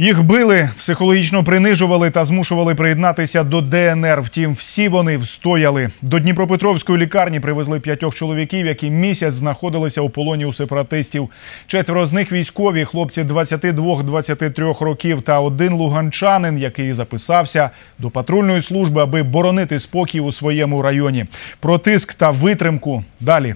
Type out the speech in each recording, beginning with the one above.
Їх били, психологічно принижували та змушували приєднатися до ДНР. Втім, всі вони встояли. До Дніпропетровської лікарні привезли п'ятьох чоловіків, які місяць знаходилися у полоні у сепаратистів. Четверо з них військові, хлопці 22-23 років та один луганчанин, який записався до патрульної служби, аби боронити спокій у своєму районі. Про тиск та витримку далі.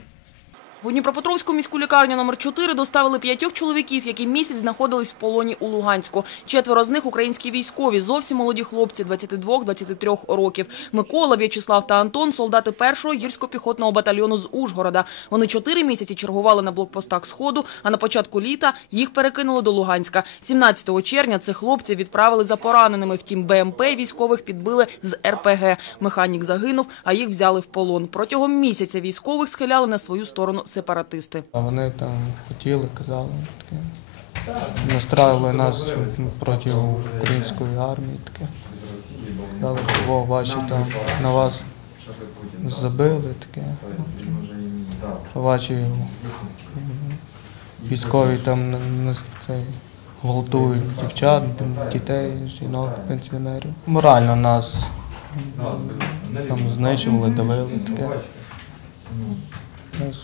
У Дніпропетровську міську лікарню номер 4 доставили п'ятьох чоловіків, які місяць знаходились в полоні у Луганську. Четверо з них українські військові, зовсім молоді хлопці 22-23 років. Микола, В'ячеслав та Антон – солдати 1-го гірсько-піхотного батальйону з Ужгорода. Вони чотири місяці чергували на блокпостах Сходу, а на початку літа їх перекинули до Луганська. 17 червня цих хлопців відправили за пораненими. Втім, БМП військових підбили з РПГ. Механік загинув, а їх взяли в полон. Протягом місяця військових схиляли на свою сторону сепаратисти. Вони там хотіли, казали таке. Настраювали нас проти української армії таке. Казали, що ваші там на вас забили таке. Що Ваші військові там на, цей, гвалтують дівчат, дітей, жінок, пенсіонерів. Морально нас там знищували, давили таке.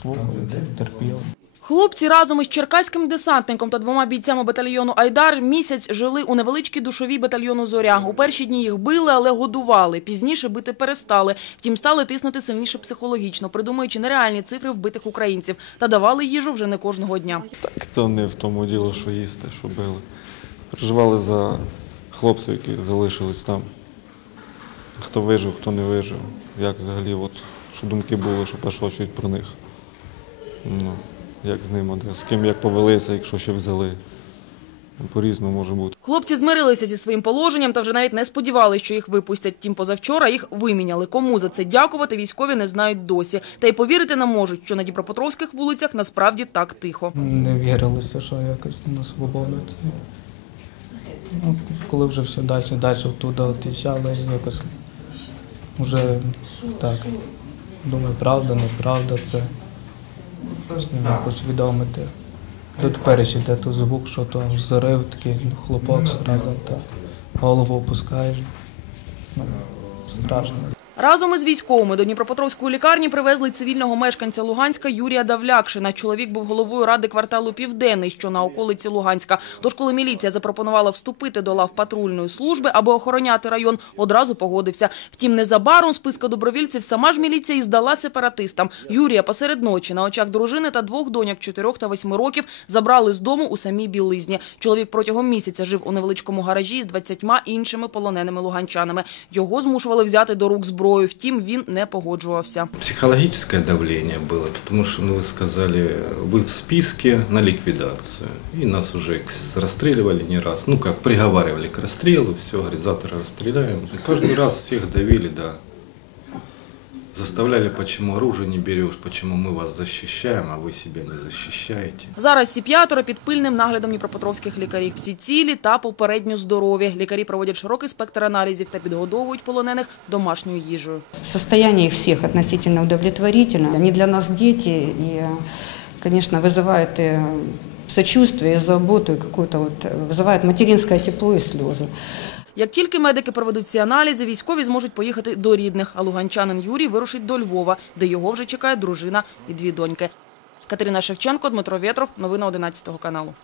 Слухали, терпіли. Хлопці разом із черкаським десантником та двома бійцями батальйону Айдар місяць жили у невеличкій душовій батальйону Зоря. У перші дні їх били, але годували. Пізніше бити перестали. Втім, стали тиснути сильніше психологічно, придумуючи нереальні цифри вбитих українців та давали їжу вже не кожного дня. Так то не в тому діло, що їсти, що били. Переживали за хлопців, які залишились там. Хто вижив, хто не вижив. Як взагалі, от, що думки були, що першого чуть про них. Ну, як з ними, де, з ким як повелися, якщо ще взяли. По-різному може бути. Хлопці змирилися зі своїм положенням та вже навіть не сподівалися, що їх випустять. Тім позавчора їх виміняли. Кому за це дякувати військові не знають досі. Та й повірити не можуть, що на дніпропетровських вулицях насправді так тихо. Не вірилося, що якось на свободу це. Ну, коли вже все далі, далі туди від'їжджали, якось вже так. Думаю, правда, неправда це. Якось відомити. До тепер ще йде звук, що то взрив, такий хлопок зразу, так. Голову опускаєш. Ну, страшно. Разом із військовими до Дніпропетровської лікарні привезли цивільного мешканця Луганська Юрія Давлякшина. Чоловік був головою ради кварталу Південний, що на околиці Луганська. Тож, коли міліція запропонувала вступити до лав патрульної служби аби охороняти район, одразу погодився. Втім, незабаром списка добровільців сама ж міліція і здала сепаратистам. Юрія посеред ночі на очах дружини та двох доньок 4 та 8 років забрали з дому у самій білизні. Чоловік протягом місяця жив у невеличкому гаражі з 20 іншими полоненими луганчанами. Його змушували взяти до рук зброю Втім, він не погоджувався. Психологическое давление было, потому что ну, вы сказали, вы в списке на ликвидацию. И нас уже к- расстреливали не раз. Ну, как приговаривали к расстрелу, все, говорит, завтра расстреляем. И каждый раз всех давили, да. Заставляли, почему оружие не берешь, почему мы вас защищаем, а вы себя не защищаете. Зараз всі п'ятеро під пильним наглядом дніпропетровських лікарів. Всі цілі та попередньо здорові. Лікарі проводять широкий спектр аналізів та підгодовують полонених домашньою їжею. Состояние их всех относительно удовлетворительно. Они для нас дети и, конечно, вызывают и сочувствие, и заботу, и какую-то вот, вызывает материнское тепло и слезы. Як тільки медики проведуть ці аналізи, військові зможуть поїхати до рідних, а луганчанин Юрій вирушить до Львова, де його вже чекає дружина і дві доньки. Катерина Шевченко, Дмитро Вєтров. Новини 11 каналу.